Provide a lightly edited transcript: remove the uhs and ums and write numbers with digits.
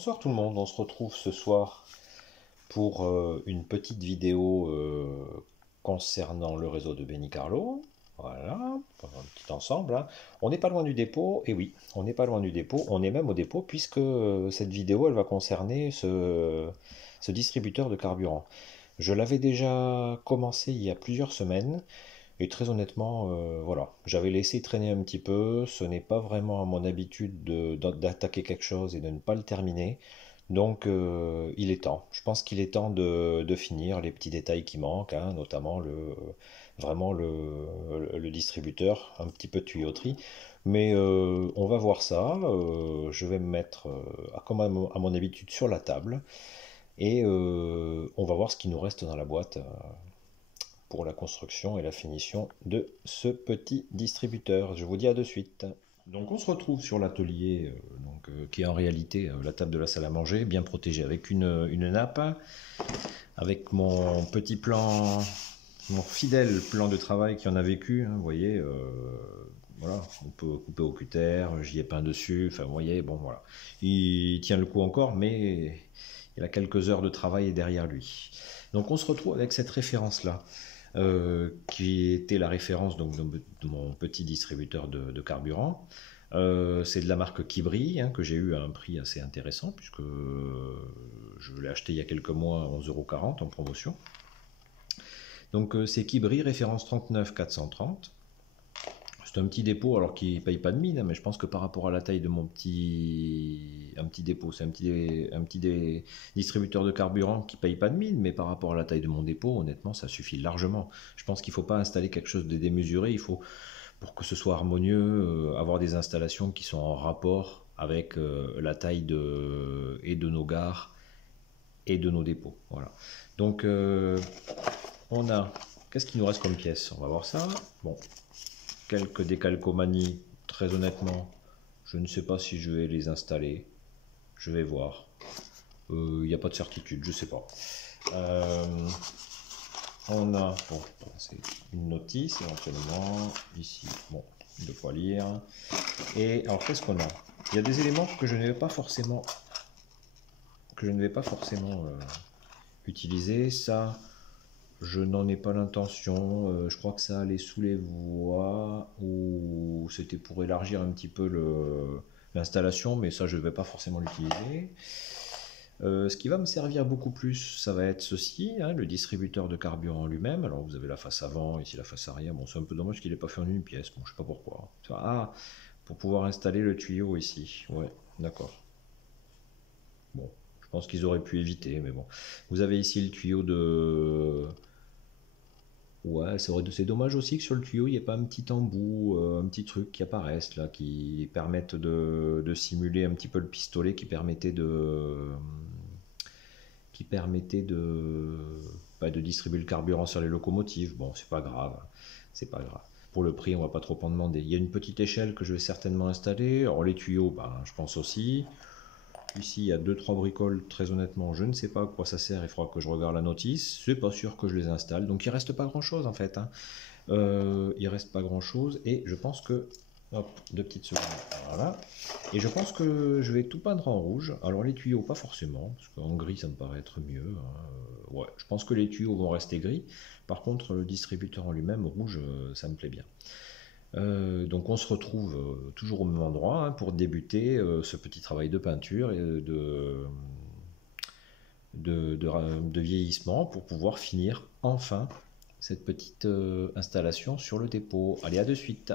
Bonsoir tout le monde, on se retrouve ce soir pour une petite vidéo concernant le réseau de Benicarlo. Voilà, un petit ensemble, hein. On n'est pas loin du dépôt, et oui, on n'est pas loin du dépôt, on est même au dépôt puisque cette vidéo elle va concerner ce distributeur de carburant. Je l'avais déjà commencé il y a plusieurs semaines, et très honnêtement, voilà, j'avais laissé traîner un petit peu, ce n'est pas vraiment à mon habitude d'attaquer quelque chose et de ne pas le terminer. Donc il est temps. Je pense qu'il est temps de finir les petits détails qui manquent, hein, notamment vraiment le distributeur, un petit peu de tuyauterie. Mais on va voir ça. Je vais me mettre, comme à mon habitude, sur la table. Et on va voir ce qui nous reste dans la boîte pour la construction et la finition de ce petit distributeur. Je vous dis à de suite. Donc on se retrouve sur l'atelier, qui est en réalité la table de la salle à manger, bien protégée avec une nappe, avec mon petit plan, mon fidèle plan de travail qui en a vécu, hein, vous voyez, voilà, on peut couper au cutter, j'y ai peint dessus, enfin vous voyez, bon voilà. Il tient le coup encore, mais il a quelques heures de travail derrière lui. Donc on se retrouve avec cette référence-là. Qui était la référence donc, de mon petit distributeur de carburant. C'est de la marque Kibri, hein, que j'ai eu à un prix assez intéressant, puisque je l'ai acheté il y a quelques mois à 11,40 € en promotion. Donc c'est Kibri, référence 39430. C'est un petit dépôt, alors qui ne paye pas de mine, hein, mais je pense que par rapport à la taille de mon petit dépôt, c'est un petit distributeur de carburant qui ne paye pas de mine, mais par rapport à la taille de mon dépôt, honnêtement, ça suffit largement. Je pense qu'il ne faut pas installer quelque chose de démesuré, il faut, pour que ce soit harmonieux, avoir des installations qui sont en rapport avec la taille et de nos gares et de nos dépôts. Voilà. Donc, on a... Qu'est-ce qu'il nous reste comme pièce? On va voir ça. Bon. Quelques décalcomanies, très honnêtement, je ne sais pas si je vais les installer. Je vais voir. Il n'y a pas de certitude, je ne sais pas. On a, bon, c'est une notice éventuellement, ici, bon, de quoi lire. Et alors qu'est-ce qu'on a? Il y a des éléments que je ne vais pas forcément, utiliser. Ça, je n'en ai pas l'intention. Je crois que ça allait sous les voies ou c'était pour élargir un petit peu l'installation, mais ça je ne vais pas forcément l'utiliser. Ce qui va me servir beaucoup plus, ça va être ceci, hein, le distributeur de carburant lui-même. Alors vous avez la face avant, ici la face arrière. Bon, c'est un peu dommage qu'il n'ait pas fait en une pièce. Bon, je sais pas pourquoi. Ah, pour pouvoir installer le tuyau ici. Ouais, d'accord. Bon, je pense qu'ils auraient pu éviter, mais bon. Vous avez ici le tuyau de... Ouais, c'est dommage aussi que sur le tuyau, il n'y ait pas un petit embout, un petit truc qui apparaisse là, qui permette de simuler un petit peu le pistolet qui permettait de distribuer le carburant sur les locomotives. Bon, c'est pas grave, c'est pas grave. Pour le prix, on va pas trop en demander. Il y a une petite échelle que je vais certainement installer. Alors les tuyaux, ben, je pense aussi. Ici, il y a 2-3 bricoles, très honnêtement, je ne sais pas à quoi ça sert, il faudra que je regarde la notice, c'est pas sûr que je les installe, donc il reste pas grand chose en fait, hein. Il reste pas grand chose, et je pense que, hop, 2 petites secondes, voilà, et je pense que je vais tout peindre en rouge, alors les tuyaux pas forcément, parce qu'en gris ça me paraît être mieux, hein. Ouais, je pense que les tuyaux vont rester gris, par contre le distributeur en lui-même, rouge, ça me plaît bien. Donc on se retrouve toujours au même endroit, hein, pour débuter ce petit travail de peinture et de vieillissement pour pouvoir finir enfin cette petite installation sur le dépôt. Allez, à de suite.